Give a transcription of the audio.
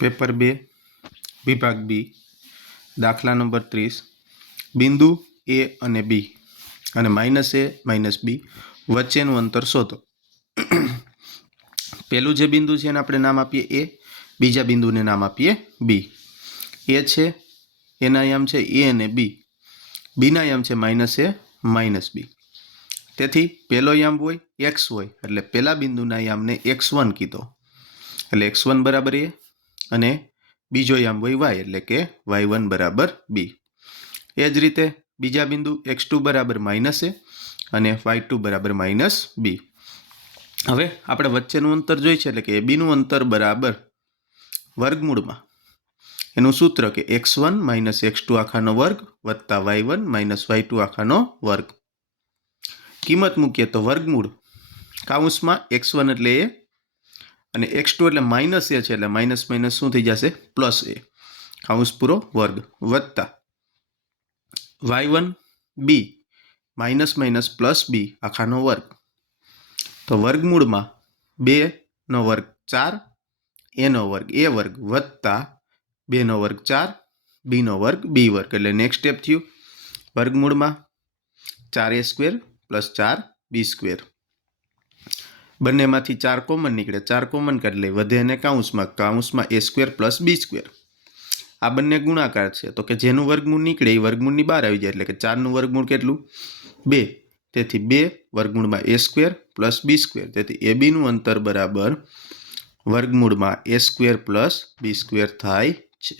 Paper 2 વિભાગ બી દાખલા number 30 બિંદુ એ અને બી અને -a - બી વચ્ચેનું અંતર શોધો। પહેલું જે બિંદુ છે એને આપણે નામ આપીએ એ, બીજા બિંદુને નામ આપીએ બી। એ છે એના યામ છે એ અને બી, બીના યામ છે -a - બી। તેથી પહેલો યામ હોય x હોય એટલે પહેલા બિંદુના યામને x1 કીધો, એટલે x1 બરાબર a, અને બીજો યામ હોય y એટલે કે y1 બરાબર b। એ જ રીતે બીજા બિંદુ x2 બરાબર -a અને y2 બરાબર -b। હવે આપણે વચ્ચેનું અંતર જોઈ છે એટલે કે એ બીનું અંતર બરાબર વર્ગમૂળમાં એનું સૂત્ર કે x1 - x2 આખાનો વર્ગ વત્તા y1 - y2 આખાનો વર્ગ। કિંમત મૂકીએ તો વર્ગમૂળ કૌંસમાં x1 એટલે a અને x2 એટલે -a છે એટલે માઇનસ માઇનસ શું થઈ જશે +a કૌંસ પૂરો વર્ગ વત્તા y1 b -b આખાનો વર્ગ। તો વર્ગમૂળમાં 2 નો વર્ગ 4 a નો વર્ગ a વર્ગ વત્તા 2 નો વર્ગ 4 b નો વર્ગ b વર્ગ એટલે નેક્સ્ટ સ્ટેપ થયું વર્ગમૂળમાં 4a² + 4b²। બંનેમાંથી 4 કોમન નીકળે, 4 કોમન કાઢી લઈએ, વધે અને કૌંસમાં a² + b²। આ બંને ગુણાકાર છે તો કે જેનું વર્ગમૂળ નીકળે એ વર્ગમૂળની બહાર આવી જાય એટલે કે 4નું વર્ગમૂળ કેટલું 2, તેથી 2 વર્ગમૂળમાં a² + b², તેથી ab નું અંતર બરાબર વર્ગમૂળમાં a² + b² થાય છે।